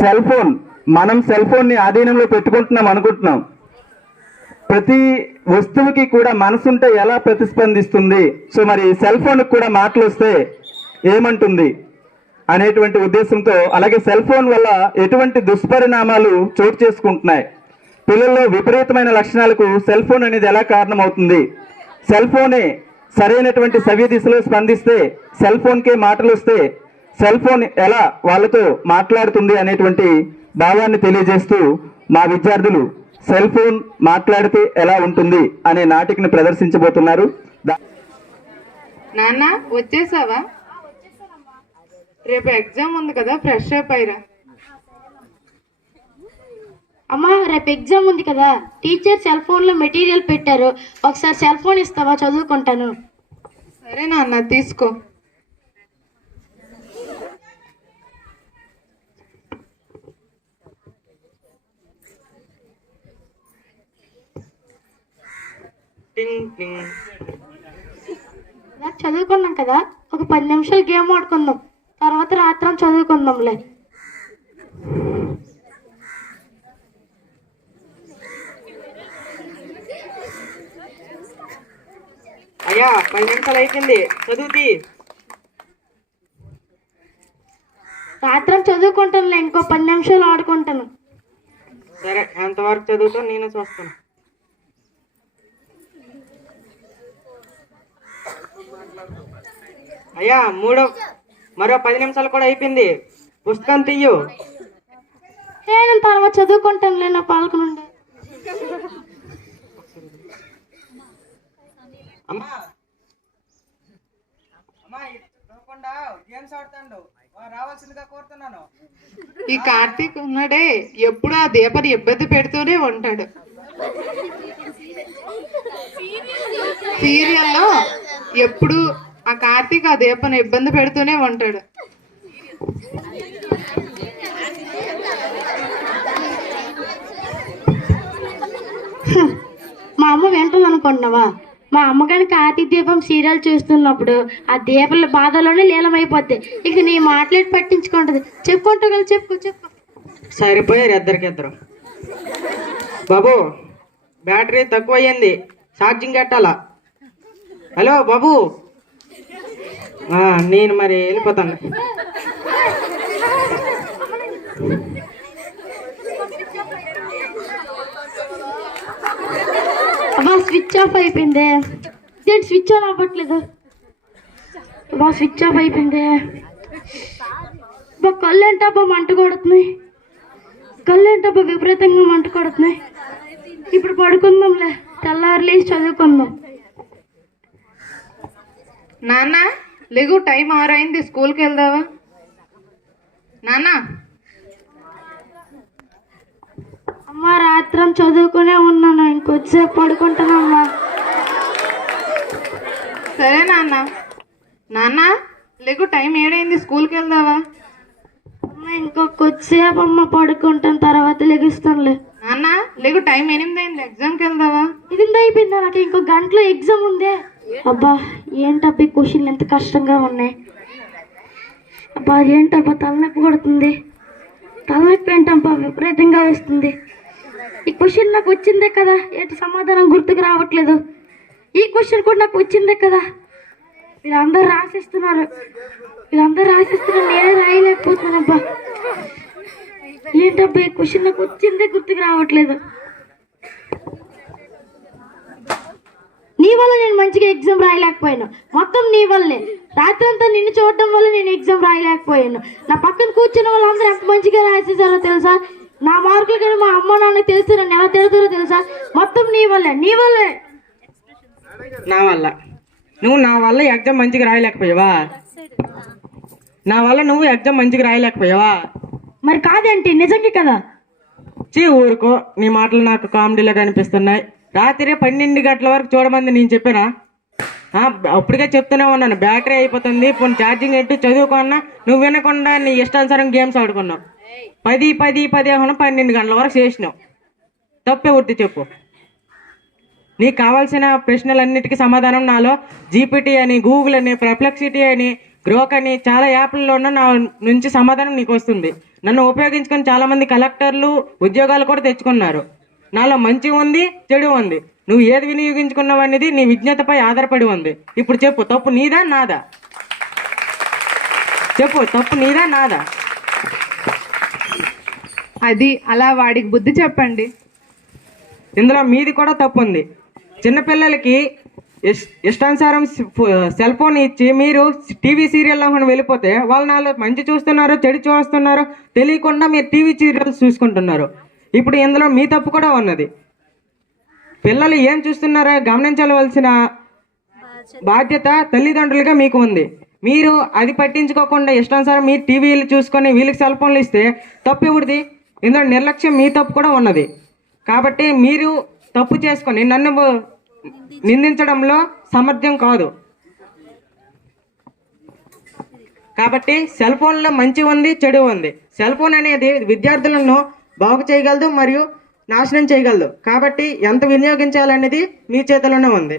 Cell phone. మనం cell ఫోన్ని ఆధీనంలో పెట్టుకుంటున్నాం అనుకుంటున్నాం. ప్రతి వస్తువుకి కూడా మనసుంటే ఎలా ప్రతిస్పందిస్తుంది? సో మరి సెల్ ఫోన్కి కూడా మాటలు వస్తే ఏమంటుంది? అనేటువంటి ఉద్దేశంతో అలాగే సెల్ ఫోన్ వల్ల ఎటువంటి దుష్పరిణామాలు చోటు చేసుకుంటున్నాయి? పిల్లల్లో విపరీతమైన లక్షణాలకు సెల్ ఫోన్ అనేది ఎలా కారణమవుతుంది? సెల్ ఫోనే సరైనటువంటి సవ్య దిశలో స్పందిస్తే సెల్ ఫోన్కే మాటలు వస్తే సెల్ ఫోన్ ఎలా వాళ్ళతో మాట్లాడుతుంది అనేటువంటి భావాన్ని తెలియజేస్తూ మా విద్యార్థులు సెల్ ఫోన్ మాట్లాడితే ఎలా ఉంటుంది అనే నాటికను ప్రదర్శించబోతున్నారు. నాన్న వచ్చేసావా? రేపు ఎగ్జామ్ ఉంది కదా ఫ్రెష్ అప్ అయ్యిరా. అమ్మా రేపు ఎగ్జామ్ ఉంది కదా. టీచర్ సెల్ ఫోన్లో మెటీరియల్ పెట్టారు. ఒకసారి సెల్ ఫోన్ ఇస్తావా? చదువుకుంటాను. సరే నాన్న తీసుకో. చదువుకున్నాం కదా ఒక పది నిమిషాలు గేమ్ ఆడుకుందాం. తర్వాత రాత్రం చదువుకుందాంలే. అయ్యా పది నిమిషాలు అయిపోయింది. చదువుతీ రాత్రం చదువుకుంటానులే ఇంకో పది నిమిషాలు ఆడుకుంటాను. సరే ఎంతవరకు చదువుతా నేను చూస్తాను. అయ్యా మూడో మరో పది నిమిషాలు కూడా అయిపోయింది. పుస్తకం తీయు. నేను తర్వాత చదువుకుంటానులే నా పాల్గొనండి అమ్మా. అమ్మా చూడకుండా గేమ్స్ ఆడుతాండు. రావాల్సిందిగా కోరుతున్నాను. ఈ కార్తీక్ ఉన్నాడే ఎప్పుడు ఆ దీపని ఇబ్బంది పెడుతూనే ఉంటాడు. సీరియల్లో ఎప్పుడు ఆ కార్తీక్ ఆ దీపని ఇబ్బంది పెడుతూనే ఉంటాడు. మా అమ్మ వింటుంది అనుకుంటున్నావా మా అమ్మ కానీ కార్తీక దీపం సీరియల్ చూస్తున్నప్పుడు ఆ దీపాల బాధలోనే లీలమైపోద్ది ఇక నీ మాట్లాడి పట్టించుకుంటది. చెప్పుకుంటూ కదా చెప్పుకో చెప్పు. సరిపోయారు ఇద్దరికిద్దరు. బాబు బ్యాటరీ తక్కువ అయ్యింది ఛార్జింగ్ పెట్టాలా హలో బాబు. నేను మరి వెళ్ళిపోతాను. అబ్బా స్విచ్ ఆఫ్ అయిపోయింది. ఇదేంటి స్విచ్ ఆన్ అవ్వట్లేదు? అబ్బా స్విచ్ ఆఫ్ అయిపోయింది. అబ్బా కళ్ళు ఏంటబ్బా మంట కొడుతున్నాయి? కళ్ళు ఏంటబ్బా విపరీతంగా మంట కొడుతున్నాయి? ఇప్పుడు పడుకుందాంలే. తెల్లారి లేచి చదువుకుందాం. నాన్న? లేగు టైం ఆరైంది. స్కూల్కి వెళ్దావా? నాన్న? అమ్మ రాత్రం చదువుకునే ఉన్నాను. ఇంకొద్దిసేపు పడుకుంటానమ్మా. సరే నాన్న. నాన్న లేగు టైం ఏడైంది? స్కూల్కి వెళ్దావా? అమ్మ ఇంకొకొద్దిసేపు అమ్మ పడుకుంటాను. తర్వాత లెగిస్తానులే. నాన్న లేగు టైం ఎనిమిది అయింది ఎగ్జామ్కి వెళ్దావా? ఇది అయిపోయిందా నాకు. ఇంకో గంటలో ఎగ్జామ్ ఉందే. అబ్బా ఏంటబ్బా ఈ క్వశ్చన్లు ఎంత కష్టంగా ఉన్నాయి? అబ్బా ఏంటబ్బా తలనొప్పి కొడుతుంది? తలనొప్పి ఏంటబ్బా విపరీతంగా వస్తుంది? ఈ క్వశ్చన్ నాకు వచ్చిందే కదా ఏంటి సమాధానం గుర్తుకు రావట్లేదు? ఈ క్వశ్చన్ కూడా నాకు వచ్చిందే కదా? మీరందరూ రాసిస్తున్నారు. మీరందరూ రాసిస్తున్నారు నేనే రాయలేకపోతున్నానబ్బా. ఏంటబ్బా ఈ క్వశ్చన్ నాకు వచ్చిందే గుర్తుకు రావట్లేదు? నీ వల్ల నేను మంచిగా ఎగ్జామ్ రాయలేకపోయాను. మొత్తం నీ వల్లే రాత్రంతా నిన్ను చూడడం వల్ల నేను ఎగ్జామ్ రాయలేకపోయాను. నా పక్కన కూర్చున్న వాళ్ళందరూ ఎంత మంచిగా రాసేసారో తెలుసా? నా మార్కులు కానీ మా అమ్మ నాన్నకి తెలుసు నన్ను ఎలా తెలుసారో తెలుసా? మొత్తం నీ వల్లే నీ వల్లే. నా వల్ల. నువ్వు నా వల్ల ఎగ్జామ్ మంచిగా రాయలేకపోయావా? నా వల్ల నువ్వు ఎగ్జామ్ మంచిగా రాయలేకపోయావా? మరి కాదేంటి? నిజంగా కదా? చీ ఊరుకో. నీ మాటలు నాకు కామెడీలో కనిపిస్తున్నాయి రాత్రి పన్నెండు గంటల వరకు చూడమంది నేను చెప్పానా? అప్పటికే చెప్తూనే ఉన్నాను. బ్యాటరీ అయిపోతుంది. ఫోన్ ఛార్జింగ్ ఎట్టు చదువుకున్నా. నువ్వు వినకుండా నీ ఇష్టానుసారం గేమ్స్ ఆడుకున్నావు. పది పది పది అహన పన్నెండు గంటల వరకు చేసినావు. తప్పే గుర్తు చెప్పు. నీకు కావాల్సిన ప్రశ్నలన్నిటికీ సమాధానం నాలో. జీపీటీ అని గూగుల్ అని ప్రప్లెక్సిటీ అని గ్రోక్ అని చాలా యాప్లలో నా నుంచి సమాధానం నీకు వస్తుంది. నన్ను ఉపయోగించుకొని చాలామంది కలెక్టర్లు ఉద్యోగాలు కూడా తెచ్చుకున్నారు. నాలో మంచి ఉంది చెడు ఉంది. నువ్వు ఏది వినియోగించుకున్నావు అనేది నీ విజ్ఞతపై ఆధారపడి ఉంది. ఇప్పుడు చెప్పు తప్పు నీదా నాదా? చెప్పు తప్పు నీదా నాదా? అది అలా వాడికి బుద్ధి చెప్పండి. ఇందులో మీది కూడా తప్పు ఉంది. చిన్నపిల్లలకి ఇష్- ఇష్టానుసారం సెల్ ఫోన్ ఇచ్చి మీరు టీవీ సీరియల్లో వెళ్ళిపోతే వాళ్ళు నాలో మంచి చూస్తున్నారు చెడు చూస్తున్నారు తెలియకుండా మీరు టీవీ సీరియల్స్ చూసుకుంటున్నారు. ఇప్పుడు ఇందులో మీ తప్పు కూడా ఉన్నది. పిల్లలు ఏం చూస్తున్నారో గమనించవలసిన బాధ్యత తల్లిదండ్రులుగా మీకు ఉంది. మీరు అది పట్టించుకోకుండా ఇష్టానుసారం మీ టీవీలు చూసుకొని వీళ్ళకి సెల్ ఫోన్లు ఇస్తే తప్పు ఎవరిది? ఇందులో నిర్లక్ష్యం మీ తప్పు కూడా ఉన్నది. కాబట్టి మీరు తప్పు చేసుకొని నన్ను నిందించడంలో సమర్థ్యం కాదు. కాబట్టి సెల్ ఫోన్లో మంచి ఉంది చెడు ఉంది. సెల్ ఫోన్ అనేది విద్యార్థులను బాగు చేయగలదు మరియు నాశనం చేయగలదు. కాబట్టి ఎంత వినియోగించాలనేది మీ చేతిలోనే ఉంది.